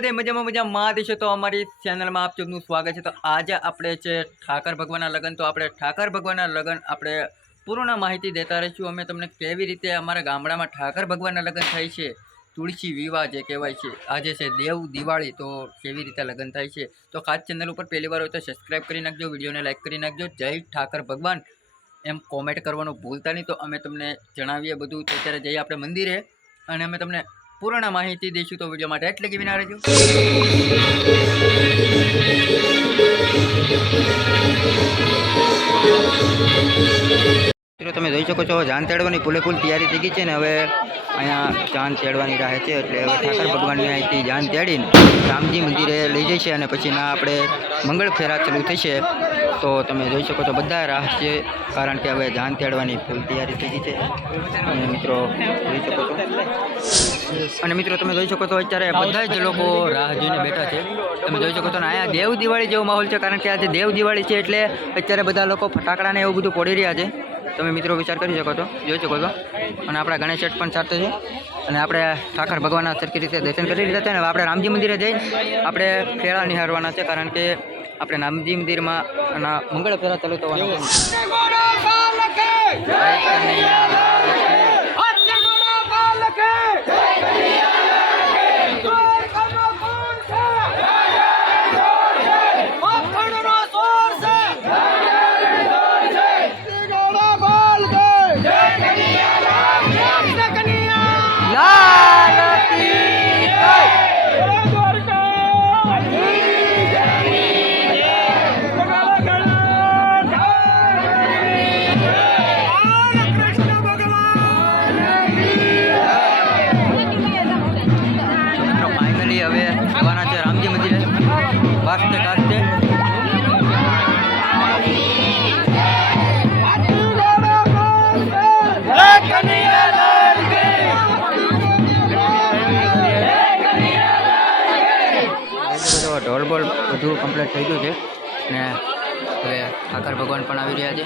બધા મજામાં દેશો તો અમારી ચેનલમાં આપ સૌનું સ્વાગત છે। તો આજે આપણે છે ઠાકર ભગવાનના લગ્ન। તો આપણે ઠાકર ભગવાનના લગ્ન આપણે પૂર્ણ માહિતી દેતા રહીશું। અમે તમને કેવી રીતે અમારા ગામડામાં ઠાકર ભગવાનના લગ્ન થાય છે, તુલસી વિવાહ જે કહેવાય છે, આજે છે દેવ દિવાળી, તો કેવી રીતે લગ્ન થાય છે। તો ખાસ ચેનલ ઉપર પહેલી વાર હોય તો સબસ્ક્રાઈબ કરી નાખજો, વિડીયોને લાઈક કરી નાખજો, જય ઠાકર ભગવાન એમ કોમેન્ટ કરવાનું ભૂલતા નહીં। તો અમે તમને જણાવીએ બધું। તો અત્યારે જઈએ આપણે મંદિરે અને અમે તમને પૂર્ણ માહિતી દઈશું। તો વિડીયો માટે એટલે કે વિના રહેજો। મિત્રો તમે જોઈ શકો છો જાન તેડવાની ફૂલેફૂલ તૈયારી થઈ ગઈ છે ને હવે અહીંયા જાન તેડવાની રાહ છે। એટલે હવે ઠાકર ભગવાનની અહીંથી જાન તેડીને રામજી મંદિરે લઈ જશે અને પછી ના આપણે મંગળ ફેરા ચાલુ થશે। તો તમે જોઈ શકો છો બધા રાહ છે, કારણ કે હવે જાન તેડવાની ફૂલ તૈયારી થઈ ગઈ છે। અને મિત્રો જોઈ શકો છો, અને મિત્રો તમે જોઈ શકો છો અત્યારે બધા જ લોકો રાહ જોઈને બેઠા છે। તમે જોઈ શકો છો ને અહીંયા દેવ દિવાળી જેવો માહોલ છે, કારણ કે આજે દેવ દિવાળી છે એટલે અત્યારે બધા લોકો ફટાકડાને એવું બધું ફોડી રહ્યા છે। તમે મિત્રો વિચાર કરી શકો છો, જોઈ શકો છો। અને આપણા ગણેશ શેઠ પણ સાથે છે અને આપણે ઠાકર ભગવાનના સરખી રીતે દર્શન કરી લીધા છે ને હવે આપણે રામજી મંદિરે જઈને આપણે ફેરા નિહાળવાના છે, કારણ કે આપણે રામજી મંદિરમાં મંગળ ફેરા ચાલુ થવાના છે। હવે જવાના છે રામજી મંદિરે વાસ્તે ગાસ્તે। ઢોલ બોલ બધું કમ્પ્લીટ થઈ ગયું છે ને હવે ઠાકર ભગવાન પણ આવી રહ્યા છે।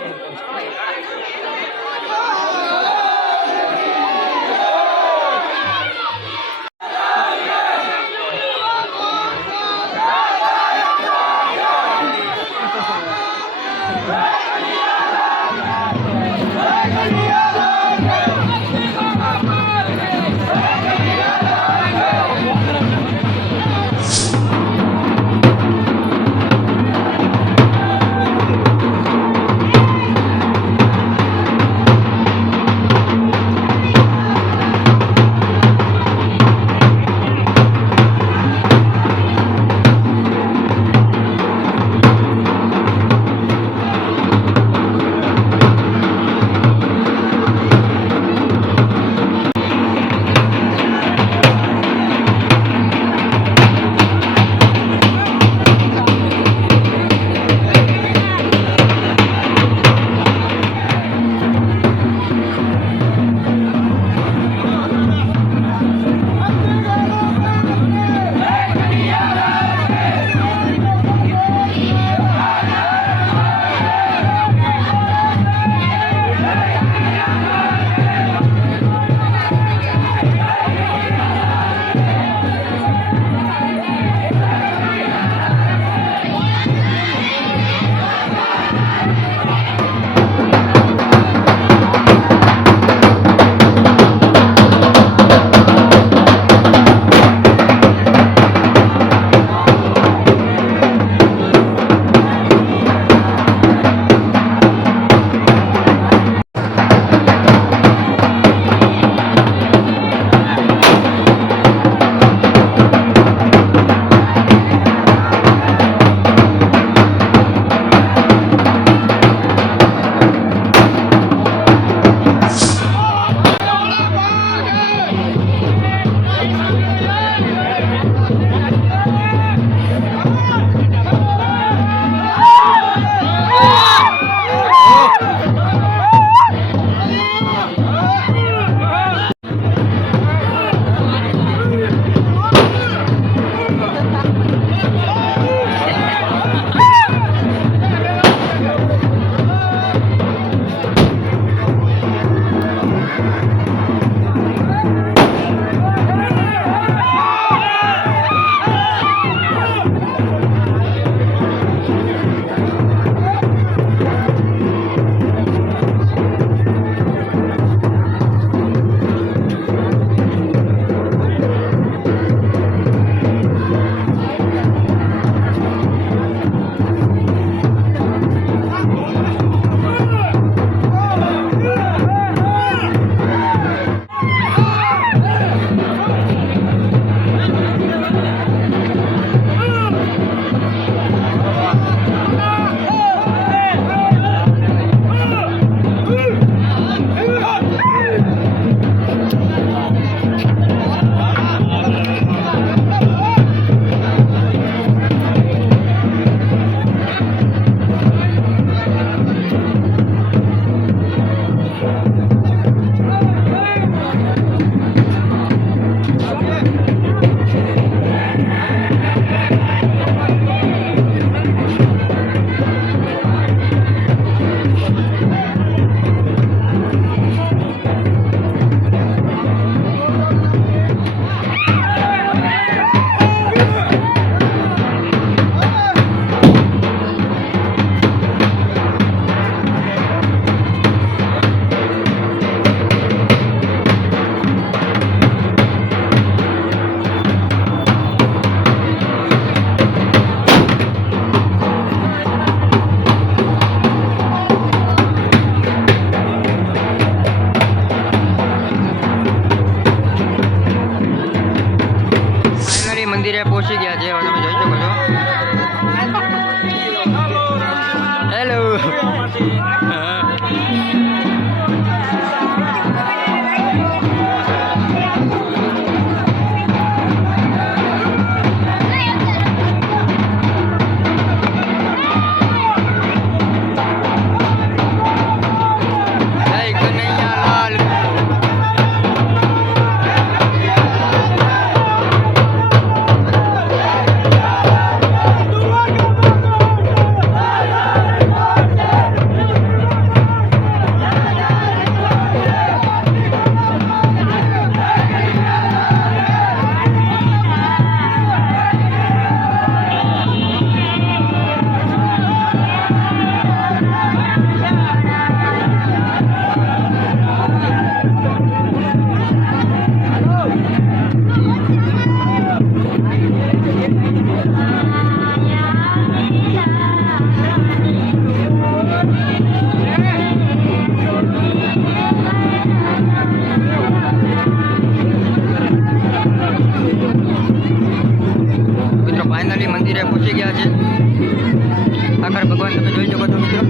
ઠાકર ભગવાન તમે જોઈ શકો છો મિત્રો.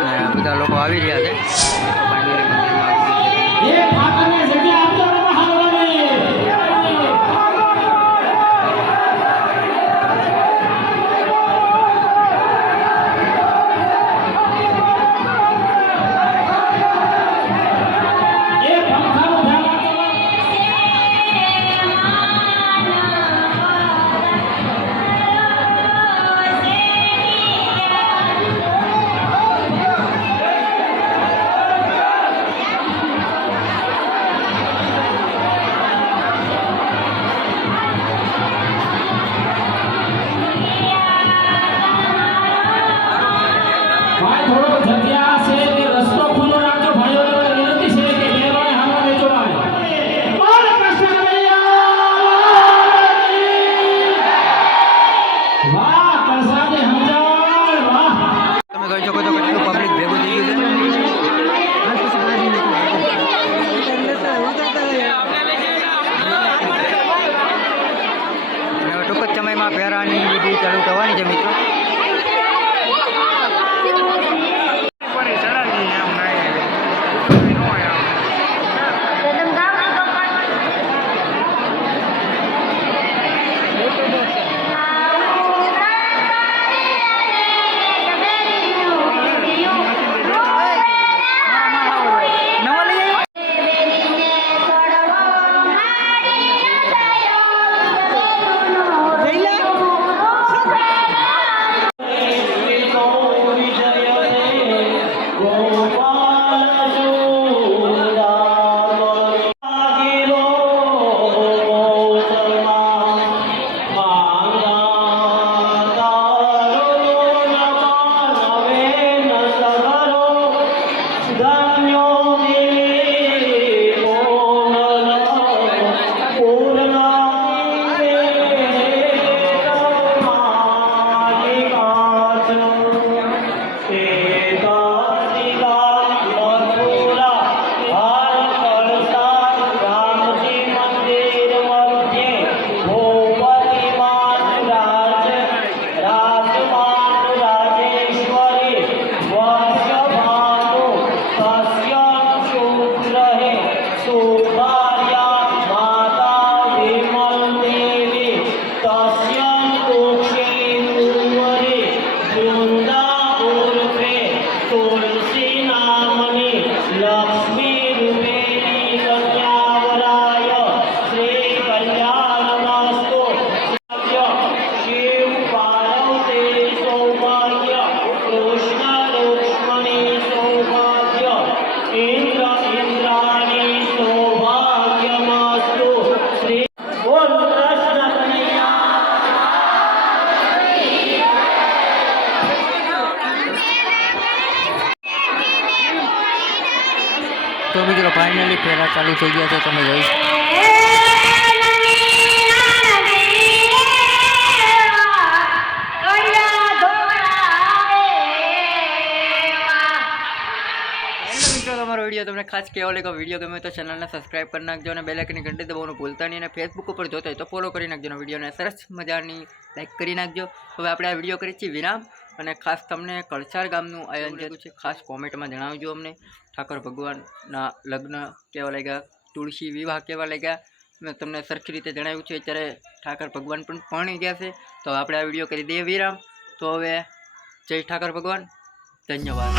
અને બધા લોકો આવી રહ્યા છે. પહેરાની વિધિ ચાલુ થવાની છે મિત્રો. તો મિત્રો ફાઇનલી ફેરા ચાલુ થઈ ગયા છે. તમે જોઈ તમારો વિડીયો તમને ખાસ કહેવા લાગ્યો. વિડીયો ગમે તો ચેનલને સબસ્ક્રાઈબ કરી નાખજો અને બેલ આઇકનની ઘંટી દબાવવાનું ભૂલતા નહીં. અને ફેસબુક ઉપર જોતા હોય તો ફોલો કરી નાખજો અને વિડીયોને સરસ મજાની લાઈક કરી નાખજો. હવે આપણે આ વિડીયો કરીએ છીએ વિરામ. અને ખાસ તમને કળસાર ગામનું આયોજન છે, ખાસ કોમેન્ટમાં જણાવજો અમને. ઠાકર ભગવાનના લગ્ન કેવા લાગ્યા, તુલસી વિવાહ કેવા લાગ્યા, મેં તમને સરખી રીતે જણાવ્યું છે. અત્યારે ઠાકર ભગવાન પણ પરણી ગયા છે. તો આપણે આ વિડીયો કરી દઈએ વિરામ. તો હવે જય ઠાકર ભગવાન, ધન્યવાદ.